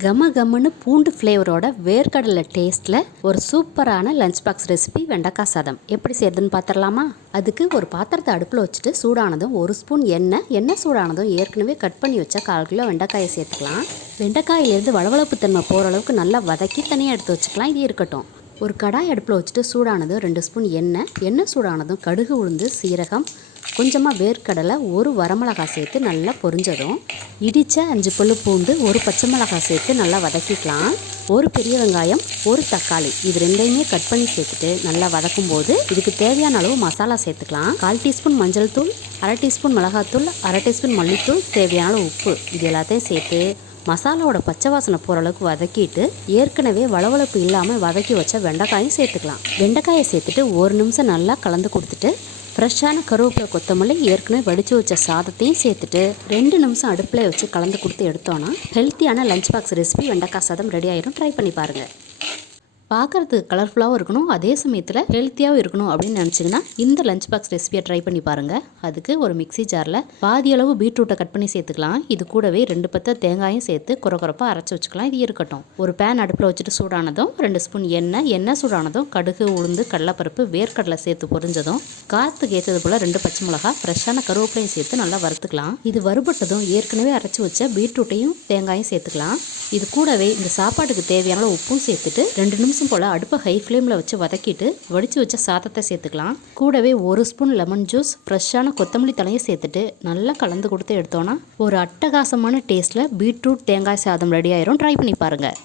கம கம்முன்னு பூண்டு ஃப்ளேவரோட வேர்க்கடலை டேஸ்ட்டில் ஒரு சூப்பரான லஞ்ச் பாக்ஸ் ரெசிபி வெண்டைக்காய் சாதம் எப்படி செய்யறதுன்னு பார்த்துடலாமா? அதுக்கு ஒரு பாத்திரத்தை அடுப்பில் வச்சுட்டு சூடானதும் 1 ஸ்பூன் எண்ணெய் சூடானதும் ஏற்கனவே கட் பண்ணி வச்ச 1/4 கிலோ வெண்டைக்காயை சேர்த்துக்கலாம். வெண்டைக்காயிலேருந்து வளவளப்பு தன்மை போகிற அளவுக்கு நல்லா வதக்கி தனியாக எடுத்து வச்சுக்கலாம். இது இருக்கட்டும். ஒரு கடாய் அடுப்பில் வச்சுட்டு சூடானதும் 2 ஸ்பூன் எண்ணெய் சூடானதும் கடுகு, உளுந்து, சீரகம், கொஞ்சமாக வேர்க்கடலை, 1 வரமிளகாய் சேர்த்து நல்லா பொரிஞ்சதும் இடித்த 5 பல்லு பூண்டு, 1 பச்சை மிளகாய் சேர்த்து நல்லா வதக்கிக்கலாம். 1 பெரிய வெங்காயம், 1 தக்காளி, இது ரெண்டையுமே கட் பண்ணி சேர்த்துட்டு நல்லா வதக்கும் போது இதுக்கு தேவையான அளவு மசாலா சேர்த்துக்கலாம். 1/4 டீஸ்பூன் மஞ்சள் தூள், 1/2 டீஸ்பூன் மிளகாத்தூள், 1/2 டீஸ்பூன் மல்லித்தூள், தேவையான அளவு உப்பு, இது எல்லாத்தையும் சேர்த்து மசாலாவோட பச்சை வாசனை போகிற அளவுக்கு வதக்கிட்டு ஏற்கனவே வளவளப்பு இல்லாமல் வதக்கி வச்ச வெண்டைக்காயும் சேர்த்துக்கலாம். வெண்டைக்காயை சேர்த்துட்டு 1 நிமிஷம் நல்லா கலந்து கொடுத்துட்டு ஃப்ரெஷ்ஷான கருவேப்பிலை, கொத்தமல்லி, ஏற்கனவே வடித்து வச்ச சாதத்தையும் சேர்த்துட்டு 2 நிமிஷம் அடுப்பில் வச்சு கலந்து கொடுத்து எடுத்தோன்னா ஹெல்த்தியான லஞ்ச் பாக்ஸ் ரெசிபி வெண்டைக்காய் சாதம் ரெடி ஆயிடும். ட்ரை பண்ணி பாருங்கள். பார்க்குறதுக்கு கலர்ஃபுல்லாகவும் இருக்கணும், அதே சமயத்தில் ஹெல்த்தியாகவும் இருக்கணும் அப்படின்னு நினச்சிங்கன்னா இந்த லஞ்ச் பாக்ஸ் ரெசிபியை ட்ரை பண்ணி பாருங்கள். அதுக்கு ஒரு மிக்ஸி ஜாரில் பாதி அளவு பீட்ரூட்டை கட் பண்ணி சேர்த்துக்கலாம். இது கூடவே 2 பத்தை தேங்காயும் சேர்த்து குறக்குறப்பாக அரைச்சி வச்சுக்கலாம். இது இருக்கட்டும். ஒரு பேன் அடுப்பில் வச்சுட்டு சூடானதும் 2 ஸ்பூன் எண்ணெய் சூடானதும் கடுகு, உளுந்து, கடலைப்பருப்பு, வேர்க்கடலை சேர்த்து பொரிஞ்சதும் காரத்துக்கு ஏற்றது போல் 2 பச்சை மிளகாய், ஃப்ரெஷ்ஷான கருவேப்பிலையும் சேர்த்து நல்லா வறுத்துக்கலாம். இது வறுபட்டதும் ஏற்கனவே அரைச்சி வச்ச பீட்ரூட்டையும் தேங்காயும் சேர்த்துக்கலாம். இது கூடவே இந்த சாப்பாட்டுக்கு தேவையான உப்பும் சேர்த்துட்டு 2 நிமிஷம் போல் அடுப்பை ஹை ஃப்ளேமில் வச்சு வதக்கிட்டு வடித்து வச்ச சாதத்தை சேர்த்துக்கலாம். கூடவே 1 ஸ்பூன் லெமன் ஜூஸ், ஃப்ரெஷ்ஷான கொத்தமல்லி தலையை சேர்த்துட்டு நல்லா கலந்து கொடுத்து எடுத்தோன்னா ஒரு அட்டகாசமான டேஸ்ட்டில் பீட்ரூட் தேங்காய் சாதம் ரெடி ஆயிரும். ட்ரை பண்ணி பாருங்கள்.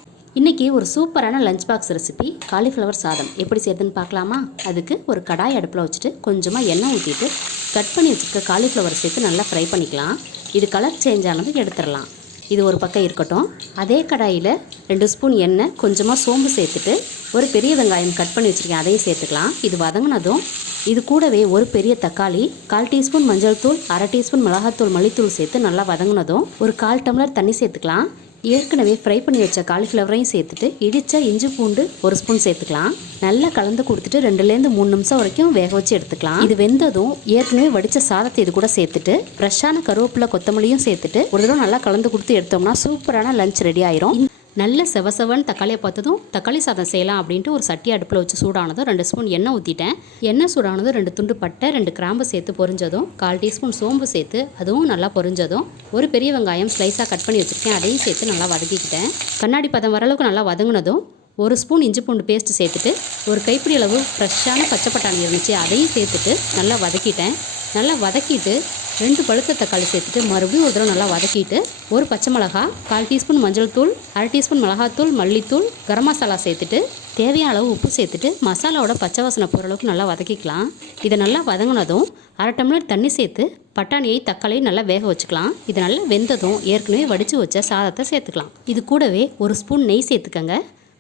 இன்றைக்கி ஒரு சூப்பரான லஞ்ச் பாக்ஸ் ரெசிபி காலிஃப்ளவர் சாதம் எப்படி செய்யுதுன்னு பார்க்கலாமா? அதுக்கு ஒரு கடாய் அடுப்பில் வச்சுட்டு கொஞ்சமாக எண்ணெய் ஊற்றிட்டு கட் பண்ணி வச்சுருக்க காலிஃப்ளவர் சேர்த்து நல்லா ஃப்ரை பண்ணிக்கலாம். இது கலர் சேஞ்ச் ஆனதும் எடுத்துடலாம். இது ஒரு பக்கம் இருக்கட்டும். அதே கடாயில் 2 ஸ்பூன் எண்ணெய், கொஞ்சமாக சோம்பு சேர்த்துட்டு ஒரு பெரிய வெங்காயம் கட் பண்ணி வச்சுருக்கேன், அதையும் சேர்த்துக்கலாம். இது வதங்கினதும் இது கூடவே ஒரு பெரிய தக்காளி, 1/4 டீஸ்பூன் மஞ்சள் தூள், 1/2 டீஸ்பூன் மிளகாத்தூள், மல்லித்தூள் சேர்த்து நல்லா வதங்கினதும் ஒரு 1/4 டம்ளர் தண்ணி சேர்த்துக்கலாம். ஏற்கனவே ஃப்ரை பண்ணி வச்ச காலிஃப்ளவரையும் சேர்த்துட்டு இடித்த இஞ்சி பூண்டு 1 ஸ்பூன் சேர்த்துக்கலாம். நல்லா கலந்து கொடுத்துட்டு 2லேருந்து 3 நிமிஷம் வரைக்கும் வேக வச்சு எடுத்துக்கலாம். இது வெந்ததும் ஏற்கனவே வடித்த சாதத்தை இது கூட சேர்த்துட்டு ஃப்ரெஷ்ஷான கருவேப்பிலை, கொத்தமல்லியும் சேர்த்துட்டு ஒரு தடவை நல்லா கலந்து கொடுத்து எடுத்தோம்னா சூப்பரான லஞ்ச் ரெடி ஆயிரும். நல்ல செவசவன் தக்காளியை பார்த்ததும் தக்காளி சாதம் செய்யலாம் அப்படின்ட்டு ஒரு சட்டி அடுப்பில் வச்சு சூடானதும் 2 ஸ்பூன் எண்ணெய் ஊற்றிட்டேன். எண்ணெய் சூடானதும் 2 துண்டு பட்டை, 2 கிராம்பு சேர்த்து பொரிஞ்சதும் 1/4 டீஸ்பூன் சோம்பு சேர்த்து அதுவும் நல்லா பொரிஞ்சதும் ஒரு பெரிய வெங்காயம் ஸ்லைஸாக கட் பண்ணி வச்சுருக்கேன், அதையும் சேர்த்து நல்லா வதக்கிக்கிட்டேன். கண்ணாடி பதம் வர அளவுக்கு நல்லா வதங்கினதும் 1 ஸ்பூன் இஞ்சி பூண்டு பேஸ்ட்டு சேர்த்துட்டு ஒரு கைப்பிடி அளவு ஃப்ரெஷ்ஷான பச்சை பட்டாணி இருந்துச்சு, அதையும் சேர்த்துட்டு நல்லா வதக்கிட்டேன். நல்லா வதக்கிட்டு 2 பழுத்த தக்காளி சேர்த்துட்டு மறுபடியும் ஒரு தடவை நல்லா வதக்கிட்டு ஒரு பச்சை மிளகா, 1/4 டீஸ்பூன் மஞ்சள் தூள், 1/2 டீஸ்பூன் மிளகாத்தூள், மல்லித்தூள், கரம் மசாலா சேர்த்துட்டு தேவையான அளவு உப்பு சேர்த்துட்டு மசாலாவோட பச்சை வாசனை போகிற அளவுக்கு நல்லா வதக்கிக்கலாம். இதை நல்லா வதங்கினதும் 1/2 டம்ளர் தண்ணி சேர்த்து பட்டாணியை, தக்காளியை நல்லா வேக வச்சுக்கலாம். இது நல்லா வெந்ததும் ஏற்கனவே வடித்து வச்ச சாதத்தை சேர்த்துக்கலாம். இது கூடவே 1 ஸ்பூன் நெய் சேர்த்துக்கங்க.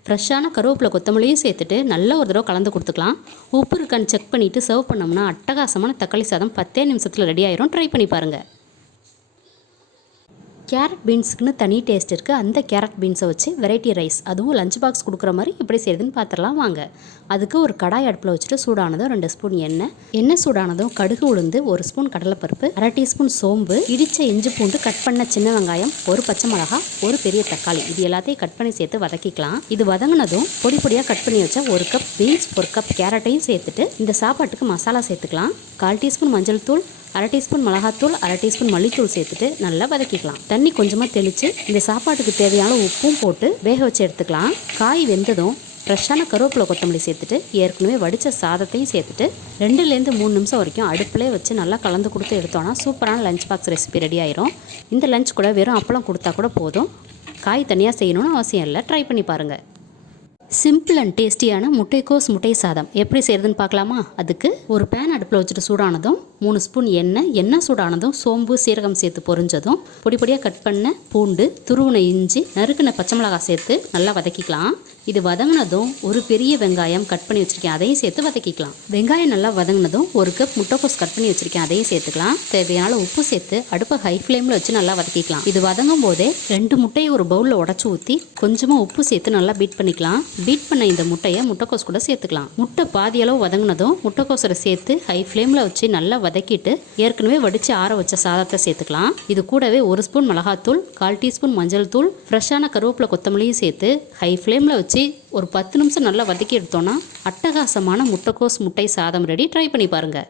ஃப்ரெஷ்ஷான கருவேப்பிலை, கொத்தமல்லியும் சேர்த்துட்டு நல்ல ஒரு தடவை கலந்து கொடுத்துக்கலாம். உப்பு இருக்கான்னு செக் பண்ணிவிட்டு சர்வ் பண்ணோம்னா அட்டகாசமான தக்காளி சாதம் 10 நிமிஷத்தில் ரெடி ஆயிரும். ட்ரை பண்ணி பாருங்கள். கேரட் பீன்ஸுக்குன்னு தனி டேஸ்ட் இருக்குது. அந்த கேரட் பீன்ஸை வச்சு வெரைட்டி ரைஸ், அதுவும் லஞ்ச் பாக்ஸ் கொடுக்குற மாதிரி எப்படி செய்யுதுன்னு பார்த்துடலாம் வாங்க. அதுக்கு ஒரு கடாய் அடுப்பில் வச்சுட்டு சூடானதும் 2 ஸ்பூன் எண்ணெய் சூடானதும் கடுகு, உளுந்து, 1 ஸ்பூன் கடலைப்பருப்பு, 1/2 டீஸ்பூன் சோம்பு, இடித்த இஞ்சி பூண்டு, கட் பண்ண சின்ன வெங்காயம், 1 பச்சை மிளகா, 1 பெரிய தக்காளி, இது எல்லாத்தையும் கட் பண்ணி சேர்த்து வதக்கிக்கலாம். இது வதங்கினதும் பொடி பொடியாக கட் பண்ணி வச்ச 1 கப் பீன்ஸ், 1 கப் கேரட்டையும் சேர்த்துட்டு இந்த சாப்பாட்டுக்கு மசாலா சேர்த்துக்கலாம். 1/4 டீஸ்பூன் மஞ்சள் தூள், 1/2 டீஸ்பூன் மிளகாத்தூள், 1/2 டீஸ்பூன் மல்லித்தூள் சேர்த்துட்டு நல்லா வதக்கிக்கலாம். தண்ணி கொஞ்சமாக தெளித்து இந்த சாப்பாட்டுக்கு தேவையான உப்பும் போட்டு வேக வச்சு எடுத்துக்கலாம். காய் வெந்ததும் ஃப்ரெஷ்ஷான கருவேப்பிலை, கொத்தமல்லி சேர்த்துட்டு ஏற்கனவே வடித்த சாதத்தையும் சேர்த்துட்டு 2லேருந்து 3 நிமிஷம் வரைக்கும் அடுப்பிலே வச்சு நல்லா கலந்து கொடுத்து எடுத்தோன்னா சூப்பரான லஞ்ச் பாக்ஸ் ரெசிபி ரெடி ஆயிரும். இந்த லஞ்ச் கூட வெறும் அப்பளம் கொடுத்தா கூட போதும். காய் தனியாக செய்யணும்னு அவசியம் இல்லை. ட்ரை பண்ணி பாருங்கள். சிம்பிள் அண்ட் டேஸ்டியான முட்டைக்கோஸ் முட்டை சாதம் எப்படி செய்யறதுன்னு பார்க்கலாமா? அதுக்கு ஒரு பேன் அடுப்பில் வச்சுட்டு சூடானதும் 3 ஸ்பூன் எண்ணெய் சூடானதும் சோம்பு, சீரகம் சேர்த்து பொரிஞ்சதும் பொடி பொடியாக கட் பண்ண பூண்டு, துருவின இஞ்சி, நறுக்கின பச்சை மிளகாய் சேர்த்து நல்லா வதக்கிக்கலாம். இது வதங்கினதும் ஒரு பெரிய வெங்காயம் கட் பண்ணி வச்சுருக்கேன், அதையும் சேர்த்து வதக்கிக்கலாம். வெங்காயம் நல்லா வதங்கினதும் 1 கப் முட்டைக்கோஸ் கட் பண்ணி வச்சுருக்கேன், அதையும் சேர்த்துக்கலாம். தேவையான உப்பு சேர்த்து அடுப்பை ஹை ஃப்ளேமில் வச்சு நல்லா வதக்கிக்கலாம். இது வதங்கும் போதே 2 முட்டையை ஒரு பவுலில் உடச்சி ஊற்றி கொஞ்சமாக உப்பு சேர்த்து நல்லா பீட் பண்ணிக்கலாம். பீட் பண்ண இந்த முட்டையை முட்டைக்கோஸ் கூட சேர்த்துக்கலாம். முட்டை பாதி அளவு வதங்கினதும் முட்டைக்கோஸரை சேர்த்து ஹை ஃப்ளேமில் வச்சு நல்லா வதக்கிட்டு ஏற்கனவே வடித்து ஆற வச்ச சாதத்தை சேர்த்துக்கலாம். இது கூடவே 1 ஸ்பூன் மிளகாத்தூள், 1/4 டீஸ்பூன் மஞ்சள் தூள், ஃப்ரெஷ்ஷான கருவேப்பிலை கொத்தமல்லியும் சேர்த்து ஹை ஃப்ளேமில் வச்சு ஒரு 10 நிமிஷம் நல்லா வதக்கி எடுத்தோன்னா அட்டகாசமான முட்டைக்கோஸ் முட்டை சாதம் ரெடி. ட்ரை பண்ணி பாருங்கள்.